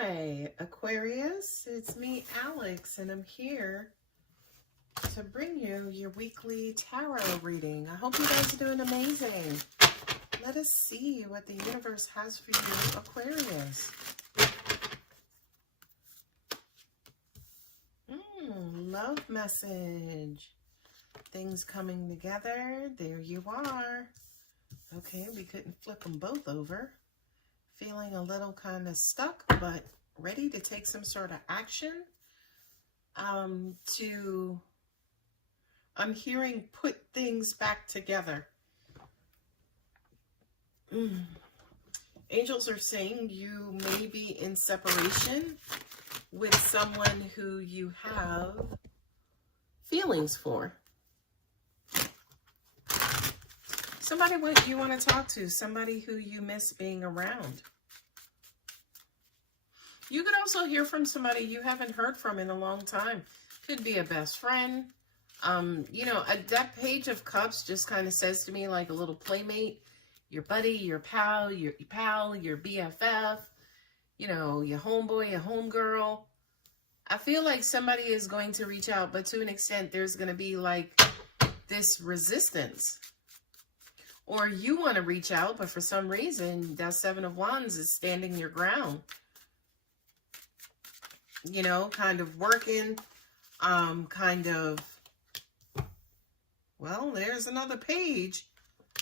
Hi, Aquarius. It's me, Alex, and I'm here to bring you your weekly tarot reading. I hope you guys are doing amazing. Let us see what the universe has for you, Aquarius. Love message. Things coming together. There you are. Okay, we couldn't flip them both over. Feeling a little kind of stuck, but ready to take some sort of action. I'm hearing put things back together. Angels are saying you may be in separation with someone who you have feelings for. Somebody you want to talk to, somebody who you miss being around. You could also hear from somebody you haven't heard from in a long time. Could be a best friend. That Page of Cups just kind of says to me like a little playmate, your buddy, your pal, your BFF, your homeboy, your homegirl. I feel like somebody is going to reach out, but to an extent, there's going to be like this resistance. Or you want to reach out, but for some reason, that Seven of Wands is standing your ground. Kind of working, well, there's another page,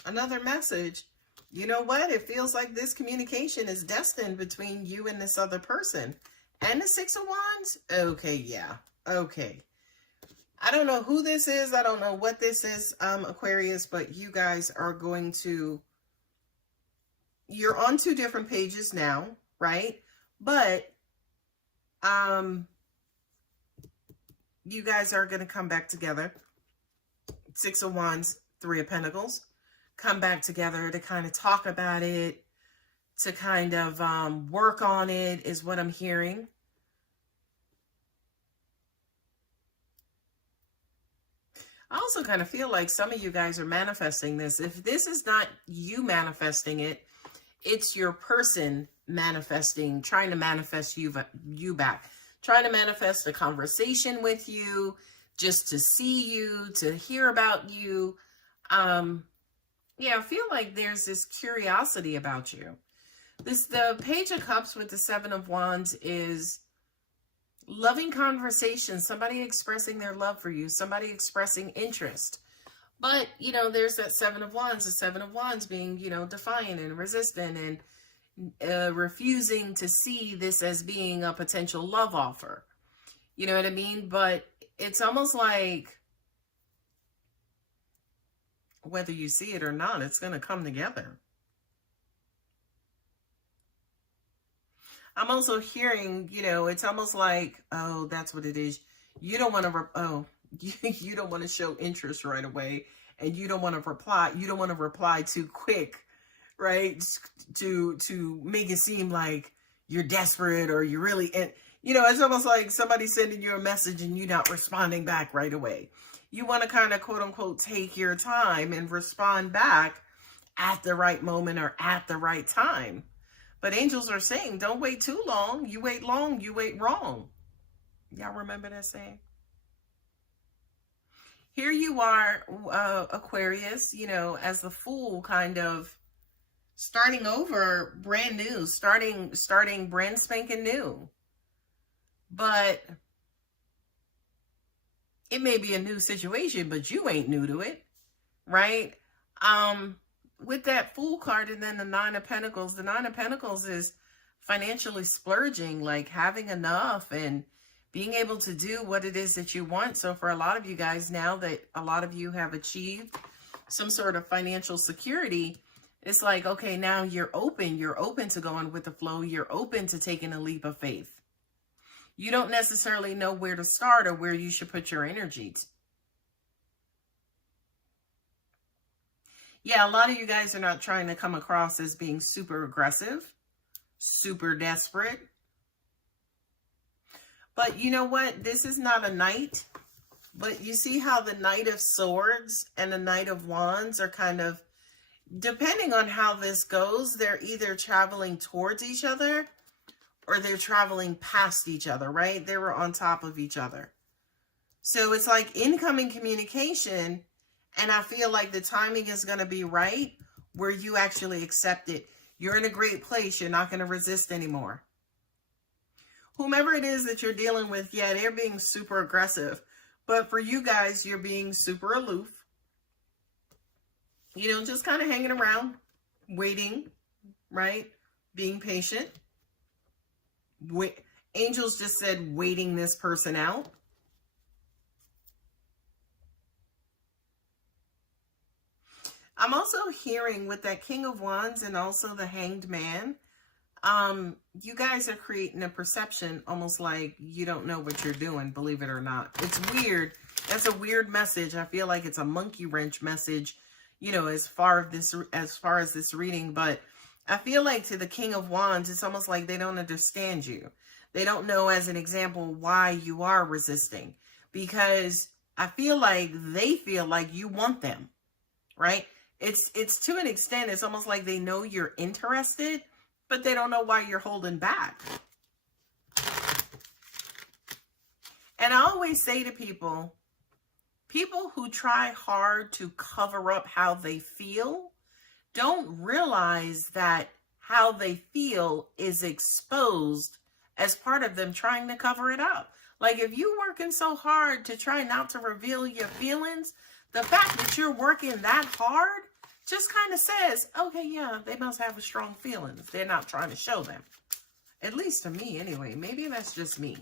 another message. You know what? It feels like this communication is destined between you and this other person. And the Six of Wands? Okay, yeah. Okay. I don't know who this is. I don't know what this is, Aquarius, but you guys are going to... You're on two different pages now, right? But you guys are going to come back together. Six of Wands, Three of Pentacles. Come back together to kind of talk about it, to kind of work on it, is what I'm hearing. I also kind of feel like some of you guys are manifesting this. If this is not you manifesting it, it's your person manifesting, trying to manifest you back. Trying to manifest a conversation with you, just to see you, to hear about you. Yeah, I feel like there's this curiosity about you. The Page of Cups with the Seven of Wands is loving conversation, somebody expressing their love for you, somebody expressing interest. But, there's that Seven of Wands, the Seven of Wands being, defiant and resistant and refusing to see this as being a potential love offer. You know what I mean? But it's almost like whether you see it or not, it's going to come together. I'm also hearing, it's almost like, oh, that's what it is. You don't want to, you don't want to show interest right away. And you don't want to reply. You don't want to reply too quick, right? To make it seem like you're desperate or you're really, and it's almost like somebody sending you a message and you not responding back right away. You want to kind of quote unquote take your time and respond back at the right moment or at the right time. But angels are saying, don't wait too long. You wait long, you wait wrong. Y'all remember that saying? Here you are, Aquarius, as the Fool, kind of starting over, brand new, starting brand spanking new. But it may be a new situation, but you ain't new to it, right? With that Fool card and then the Nine of Pentacles, the Nine of Pentacles is financially splurging, like having enough and being able to do what it is that you want. So for a lot of you guys, now that a lot of you have achieved some sort of financial security, it's like, okay, now you're open to going with the flow. You're open to taking a leap of faith. You don't necessarily know where to start or where you should put your energy. Yeah, a lot of you guys are not trying to come across as being super aggressive, super desperate. But you know what? This is not a knight. But you see how the Knight of Swords and the Knight of Wands are kind of, depending on how this goes, they're either traveling towards each other or they're traveling past each other, right? They were on top of each other. So it's like incoming communication, and I feel like the timing is going to be right where you actually accept it. You're in a great place. You're not going to resist anymore. Whomever it is that you're dealing with, yeah, they're being super aggressive. But for you guys, you're being super aloof. You know, just kind of hanging around, waiting, right? Being patient. Angels just said waiting this person out. I'm also hearing with that King of Wands and also the Hanged Man, you guys are creating a perception almost like you don't know what you're doing, believe it or not. It's weird. That's a weird message. I feel like it's a monkey wrench message, you know, as far as this reading. But I feel like to the King of Wands, it's almost like they don't understand you. They don't know, as an example, why you are resisting. Because I feel like they feel like you want them, right? It's to an extent, it's almost like they know you're interested, but they don't know why you're holding back. And I always say to people who try hard to cover up how they feel don't realize that how they feel is exposed as part of them trying to cover it up. Like if you're working so hard to try not to reveal your feelings, the fact that you're working that hard just kind of says, okay, yeah, they must have a strong feelings. They're not trying to show them. At least to me anyway. Maybe that's just me.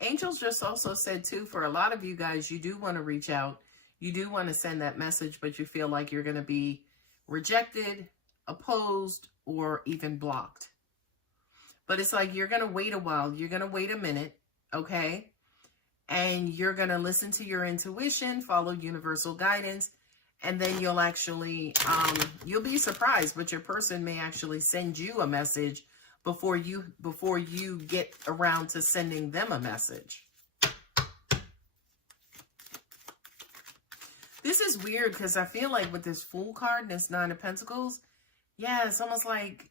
Angels just also said too, for a lot of you guys, you do want to reach out. You do want to send that message, but you feel like you're going to be rejected, opposed, or even blocked. But it's like you're going to wait a while. You're going to wait a minute, okay? And you're going to listen to your intuition, follow universal guidance, and then you'll actually, you'll be surprised, but your person may actually send you a message before you get around to sending them a message. This is weird because I feel like with this Fool card and this Nine of Pentacles, yeah, it's almost like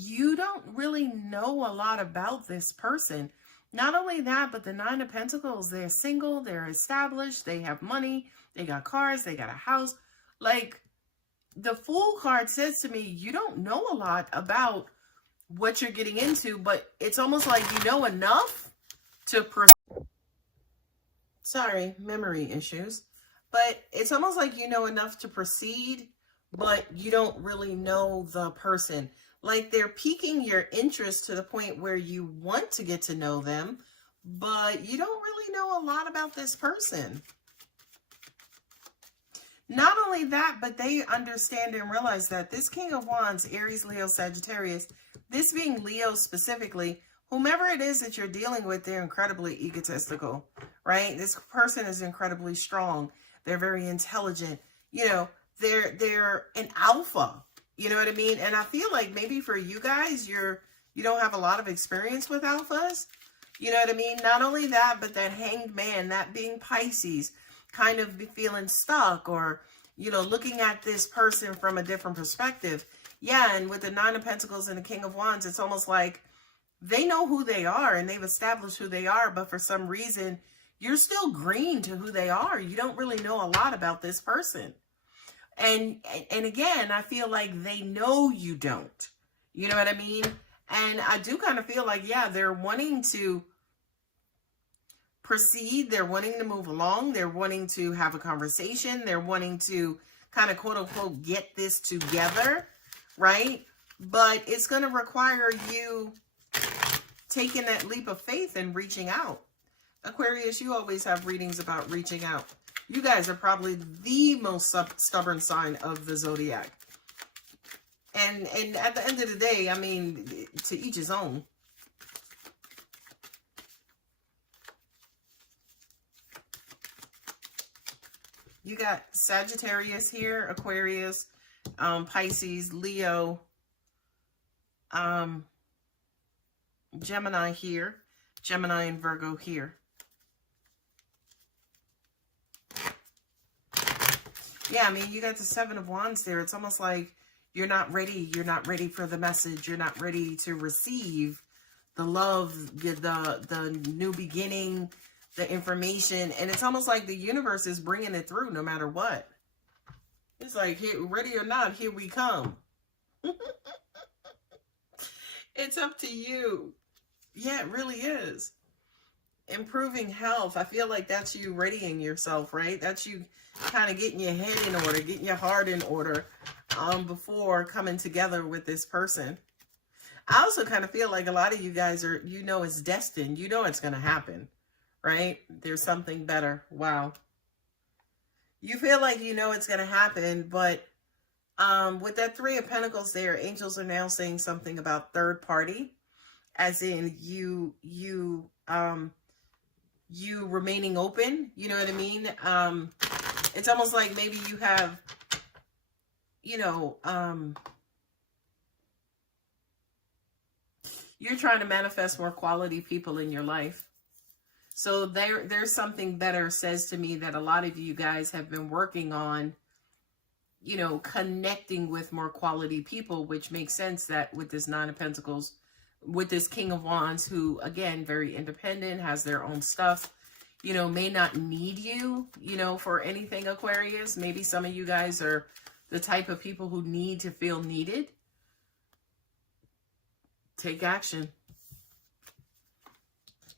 you don't really know a lot about this person. Not only that, but the Nine of Pentacles, they're single, they're established, they have money, they got cars, they got a house. Like, the Fool card says to me, you don't know a lot about what you're getting into, but it's almost like you know enough to sorry, memory issues. But it's almost like you know enough to proceed, but you don't really know the person. Like they're piquing your interest to the point where you want to get to know them, but you don't really know a lot about this person. Not only that, but they understand and realize that this King of Wands, Aries, Leo, Sagittarius, this being Leo specifically, whomever it is that you're dealing with, they're incredibly egotistical, right? This person is incredibly strong. They're very intelligent. You know, they're an alpha. You know what I mean? And I feel like maybe for you guys, you don't have a lot of experience with alphas. You know what I mean? Not only that, but that Hanged Man, that being Pisces, kind of be feeling stuck or, you know, looking at this person from a different perspective. Yeah, and with the Nine of Pentacles and the King of Wands, it's almost like they know who they are and they've established who they are, but for some reason, you're still green to who they are. You don't really know a lot about this person. And again, I feel like they know you don't. You know what I mean? And I do kind of feel like, yeah, they're wanting to proceed. They're wanting to move along. They're wanting to have a conversation. They're wanting to kind of quote unquote get this together, right? But it's going to require you taking that leap of faith and reaching out. Aquarius, you always have readings about reaching out. You guys are probably the most stubborn sign of the zodiac. And at the end of the day, I mean, to each his own. You got Sagittarius here, Aquarius, Pisces, Leo, Gemini here, Gemini and Virgo here. Yeah, I mean, you got the Seven of Wands there. It's almost like you're not ready. You're not ready for the message. You're not ready to receive the love, the new beginning, the information. And it's almost like the universe is bringing it through no matter what. It's like, here, ready or not, here we come. It's up to you. Yeah, it really is. Improving health. I feel like that's you readying yourself, right? That's you kind of getting your head in order, getting your heart in order before coming together with this person. I also kind of feel like a lot of you guys are, you know, it's destined. You know it's going to happen, right? There's something better. Wow. You feel like you know it's going to happen, but with that Three of Pentacles there, angels are now saying something about third party, as in you remaining open. You know what I mean? It's almost like maybe you have, you know, you're trying to manifest more quality people in your life. So there's something better, says to me, that a lot of you guys have been working on, you know, connecting with more quality people, which makes sense that with this Nine of Pentacles, with this King of Wands, who, again, very independent, has their own stuff, you know, may not need you, you know, for anything, Aquarius. Maybe some of you guys are the type of people who need to feel needed. Take action.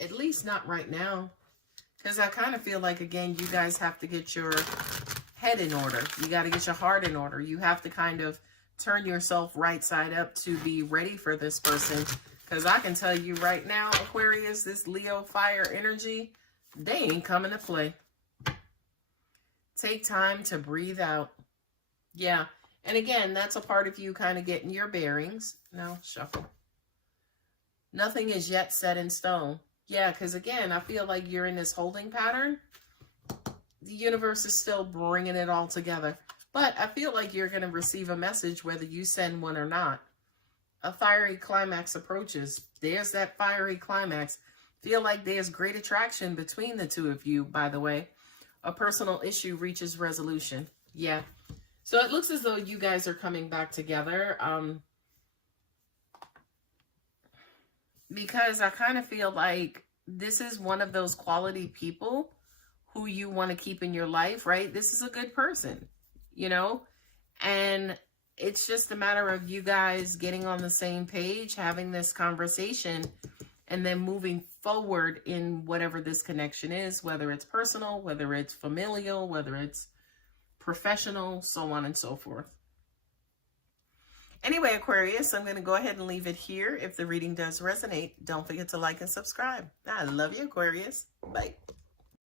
At least not right now. Because I kind of feel like, again, you guys have to get your head in order. You got to get your heart in order. You have to kind of turn yourself right side up to be ready for this person. Because I can tell you right now, Aquarius, this Leo fire energy, they ain't coming to play. Take time to breathe out. Yeah. And again, that's a part of you kind of getting your bearings. Now, shuffle. Nothing is yet set in stone. Yeah, because again, I feel like you're in this holding pattern. The universe is still bringing it all together. But I feel like you're going to receive a message whether you send one or not. A fiery climax approaches. There's that fiery climax. Feel like there's great attraction between the two of you, by the way. A personal issue reaches resolution. Yeah. So it looks as though you guys are coming back together. Because I kind of feel like this is one of those quality people who you want to keep in your life, right? This is a good person, you know? And it's just a matter of you guys getting on the same page, having this conversation, and then moving forward in whatever this connection is, whether it's personal, whether it's familial, whether it's professional, so on and so forth. Anyway, Aquarius, I'm going to go ahead and leave it here. If the reading does resonate, don't forget to like and subscribe. I love you, Aquarius. Bye.